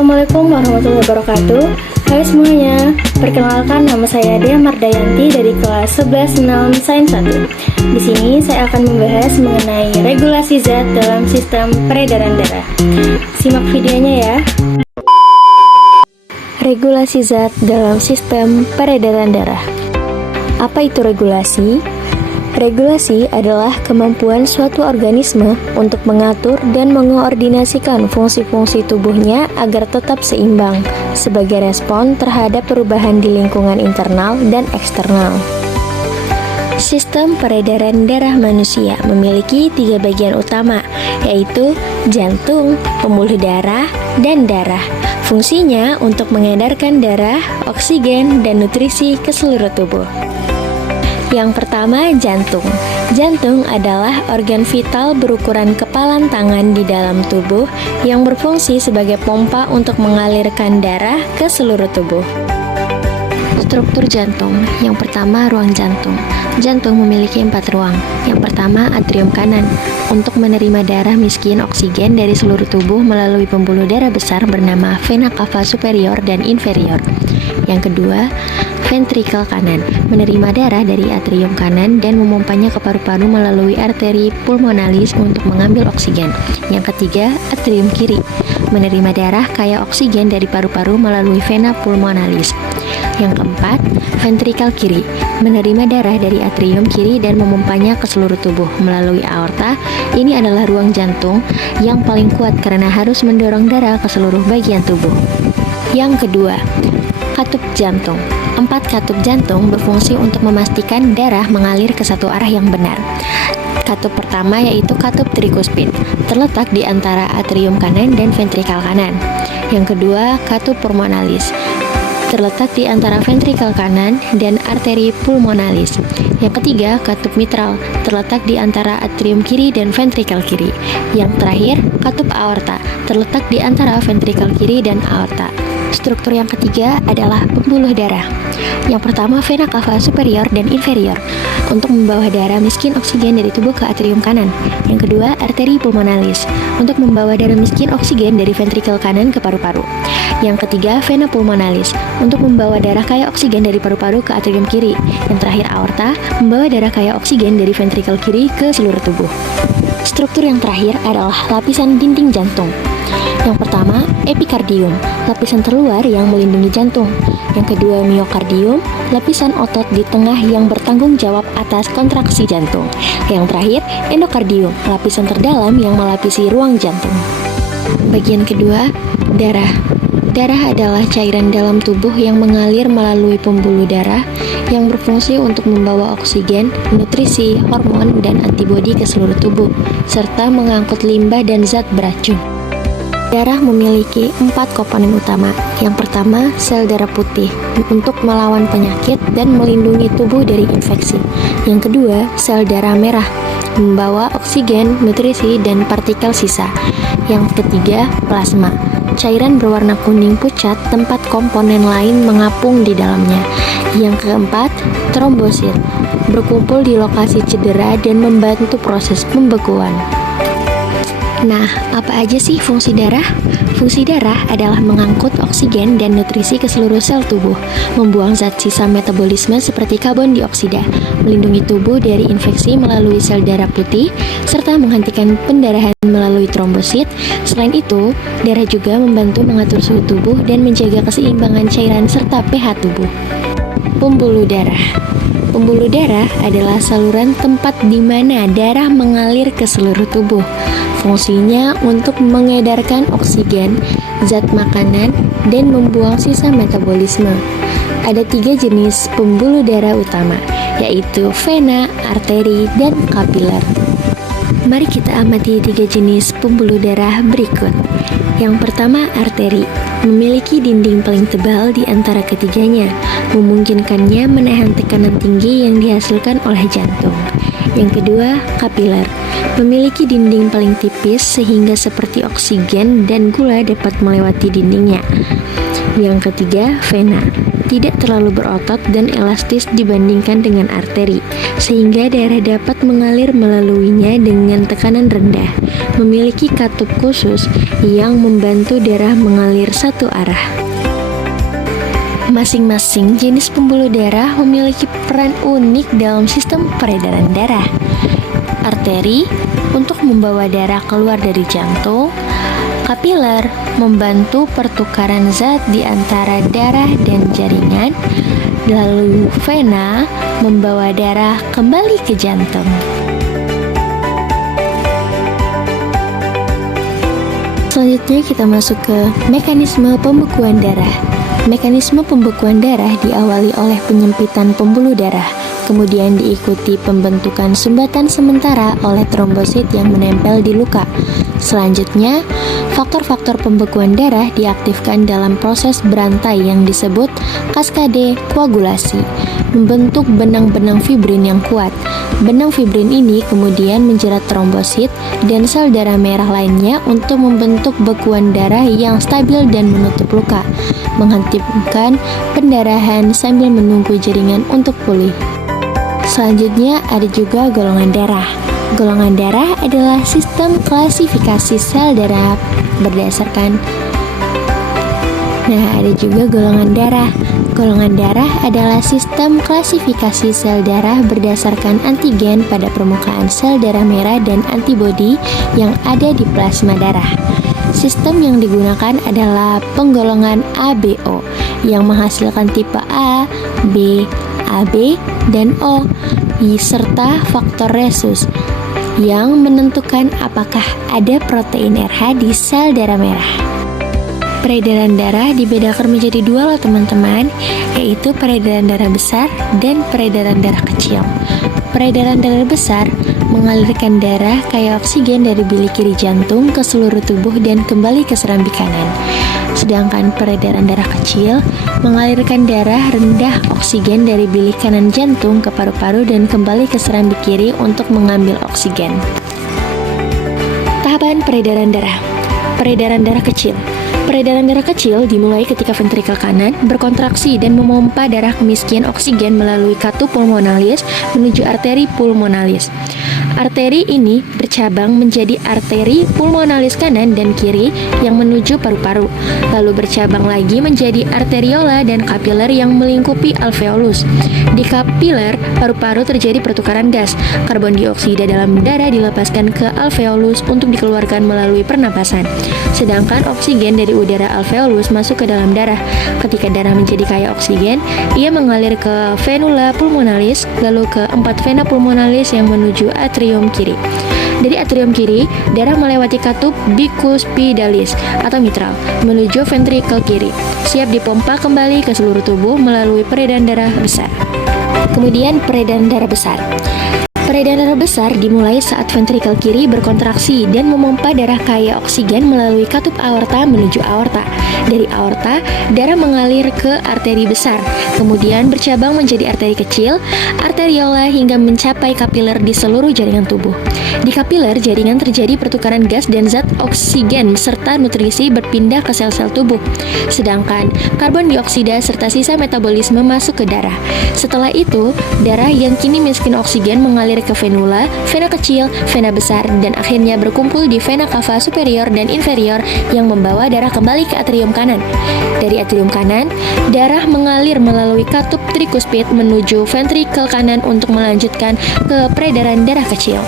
Assalamualaikum warahmatullahi wabarakatuh. Hai semuanya, perkenalkan nama saya Dea Mardayanti dari kelas 11 Naun Sains 1. Di sini saya akan membahas mengenai regulasi zat dalam sistem peredaran darah. Simak videonya ya. Regulasi zat dalam sistem peredaran darah. Apa itu regulasi? Regulasi adalah kemampuan suatu organisme untuk mengatur dan mengoordinasikan fungsi-fungsi tubuhnya agar tetap seimbang sebagai respon terhadap perubahan di lingkungan internal dan eksternal. Sistem peredaran darah manusia memiliki 3 bagian utama, yaitu jantung, pembuluh darah, dan darah. Fungsinya untuk mengedarkan darah, oksigen, dan nutrisi ke seluruh tubuh. Yang pertama, jantung. Jantung adalah organ vital berukuran kepalan tangan di dalam tubuh yang berfungsi sebagai pompa untuk mengalirkan darah ke seluruh tubuh. Struktur jantung. Yang pertama, ruang jantung. Jantung memiliki 4 ruang. Yang pertama, atrium kanan, untuk menerima darah miskin oksigen dari seluruh tubuh melalui pembuluh darah besar bernama vena cava superior dan inferior. Yang kedua, ventrikel kanan, menerima darah dari atrium kanan dan memompanya ke paru-paru melalui arteri pulmonalis untuk mengambil oksigen. Yang ketiga, atrium kiri, menerima darah kaya oksigen dari paru-paru melalui vena pulmonalis. Yang keempat, ventrikel kiri, menerima darah dari atrium kiri dan memompanya ke seluruh tubuh melalui aorta. Ini adalah ruang jantung yang paling kuat karena harus mendorong darah ke seluruh bagian tubuh. Yang kedua, katup jantung. 4 katup jantung berfungsi untuk memastikan darah mengalir ke satu arah yang benar. Katup pertama yaitu katup trikuspid, terletak di antara atrium kanan dan ventrikel kanan. Yang kedua, katup pulmonalis, terletak di antara ventrikel kanan dan arteri pulmonalis. Yang ketiga, katup mitral, terletak di antara atrium kiri dan ventrikel kiri. Yang terakhir, katup aorta, terletak di antara ventrikel kiri dan aorta. Struktur yang ketiga adalah pembuluh darah. Yang pertama, vena cava superior dan inferior, untuk membawa darah miskin oksigen dari tubuh ke atrium kanan. Yang kedua, arteri pulmonalis, untuk membawa darah miskin oksigen dari ventrikel kanan ke paru-paru. Yang ketiga, vena pulmonalis, untuk membawa darah kaya oksigen dari paru-paru ke atrium kiri. Yang terakhir, aorta, membawa darah kaya oksigen dari ventrikel kiri ke seluruh tubuh. Struktur yang terakhir adalah lapisan dinding jantung. Yang pertama, epikardium, lapisan terluar yang melindungi jantung. Yang kedua, miokardium, lapisan otot di tengah yang bertanggung jawab atas kontraksi jantung. Yang terakhir, endokardium, lapisan terdalam yang melapisi ruang jantung. Bagian kedua, darah. Darah adalah cairan dalam tubuh yang mengalir melalui pembuluh darah yang berfungsi untuk membawa oksigen, nutrisi, hormon, dan antibodi ke seluruh tubuh, serta mengangkut limbah dan zat beracun. Darah memiliki 4 komponen utama. Yang pertama, sel darah putih, untuk melawan penyakit dan melindungi tubuh dari infeksi. Yang kedua, sel darah merah, membawa oksigen, nutrisi, dan partikel sisa. Yang ketiga, plasma, cairan berwarna kuning pucat tempat komponen lain mengapung di dalamnya. Yang keempat, trombosit, berkumpul di lokasi cedera dan membantu proses pembekuan. Nah, apa aja sih fungsi darah? Fungsi darah adalah mengangkut oksigen dan nutrisi ke seluruh sel tubuh, membuang zat sisa metabolisme seperti karbon dioksida, melindungi tubuh dari infeksi melalui sel darah putih, serta menghentikan pendarahan melalui trombosit. Selain itu, darah juga membantu mengatur suhu tubuh dan menjaga keseimbangan cairan serta pH tubuh. Pembuluh darah. Pembuluh darah adalah saluran tempat di mana darah mengalir ke seluruh tubuh. Fungsinya untuk mengedarkan oksigen, zat makanan, dan membuang sisa metabolisme. Ada 3 jenis pembuluh darah utama, yaitu vena, arteri, dan kapiler. Mari kita amati 3 jenis pembuluh darah berikut. Yang pertama, arteri, memiliki dinding paling tebal di antara ketiganya, memungkinkannya menahan tekanan tinggi yang dihasilkan oleh jantung. Yang kedua, kapiler. Memiliki dinding paling tipis sehingga seperti oksigen dan gula dapat melewati dindingnya. Yang ketiga, vena. Tidak terlalu berotot dan elastis dibandingkan dengan arteri, sehingga darah dapat mengalir melaluinya dengan tekanan rendah. Memiliki katup khusus yang membantu darah mengalir satu arah. Masing-masing jenis pembuluh darah memiliki peran unik dalam sistem peredaran darah. Arteri untuk membawa darah keluar dari jantung, kapiler membantu pertukaran zat di antara darah dan jaringan, lalu vena membawa darah kembali ke jantung. Selanjutnya kita masuk ke mekanisme pembekuan darah. Mekanisme pembekuan darah diawali oleh penyempitan pembuluh darah, kemudian diikuti pembentukan sumbatan sementara oleh trombosit yang menempel di luka. Selanjutnya, faktor-faktor pembekuan darah diaktifkan dalam proses berantai yang disebut kaskade koagulasi, membentuk benang-benang fibrin yang kuat. Benang fibrin ini kemudian menjerat trombosit dan sel darah merah lainnya untuk membentuk bekuan darah yang stabil dan menutup luka, menghentikan pendarahan sambil menunggu jaringan untuk pulih. Selanjutnya ada juga golongan darah. Golongan darah adalah sistem klasifikasi sel darah berdasarkan. Ada juga golongan darah. Golongan darah adalah sistem klasifikasi sel darah berdasarkan antigen pada permukaan sel darah merah dan antibodi yang ada di plasma darah. Sistem yang digunakan adalah penggolongan ABO yang menghasilkan tipe A, B, AB, dan O, serta faktor rhesus yang menentukan apakah ada protein RH di sel darah merah. Peredaran darah dibedakan menjadi dua loh teman-teman, yaitu peredaran darah besar dan peredaran darah kecil. Peredaran darah besar mengalirkan darah kayak oksigen dari bilik kiri jantung ke seluruh tubuh dan kembali ke serambi kanan. Sedangkan peredaran darah kecil mengalirkan darah rendah oksigen dari bilik kanan jantung ke paru-paru dan kembali ke serambi kiri untuk mengambil oksigen. Tahapan peredaran darah. Peredaran darah kecil. Peredaran darah kecil dimulai ketika ventrikel kanan berkontraksi dan memompa darah kemiskian oksigen melalui katup pulmonalis menuju arteri pulmonalis. Arteri ini bercabang menjadi arteri pulmonalis kanan dan kiri yang menuju paru-paru, lalu bercabang lagi menjadi arteriola dan kapiler yang melingkupi alveolus. Di kapiler, paru-paru terjadi pertukaran gas. Karbon dioksida dalam darah dilepaskan ke alveolus untuk dikeluarkan melalui pernapasan. Sedangkan oksigen dari udara alveolus masuk ke dalam darah. Ketika darah menjadi kaya oksigen, ia mengalir ke venula pulmonalis, lalu ke 4 vena pulmonalis yang menuju atrium kiri. Dari atrium kiri, darah melewati katup bicuspidalis atau mitral menuju ventrikel kiri, siap dipompa kembali ke seluruh tubuh melalui peredaran darah besar. Kemudian peredaran darah besar. Peredaran darah besar dimulai saat ventrikel kiri berkontraksi dan memompa darah kaya oksigen melalui katup aorta menuju aorta. Dari aorta, darah mengalir ke arteri besar, kemudian bercabang menjadi arteri kecil, arteriola hingga mencapai kapiler di seluruh jaringan tubuh. Di kapiler, jaringan terjadi pertukaran gas dan zat oksigen serta nutrisi berpindah ke sel-sel tubuh. Sedangkan karbon dioksida serta sisa metabolisme masuk ke darah. Setelah itu, darah yang kini miskin oksigen mengalir ke venula, vena kecil, vena besar, dan akhirnya berkumpul di vena cava superior dan inferior yang membawa darah kembali ke atrium kanan. Dari atrium kanan, darah mengalir melalui katup trikuspid menuju ventrikel kanan untuk melanjutkan ke peredaran darah kecil.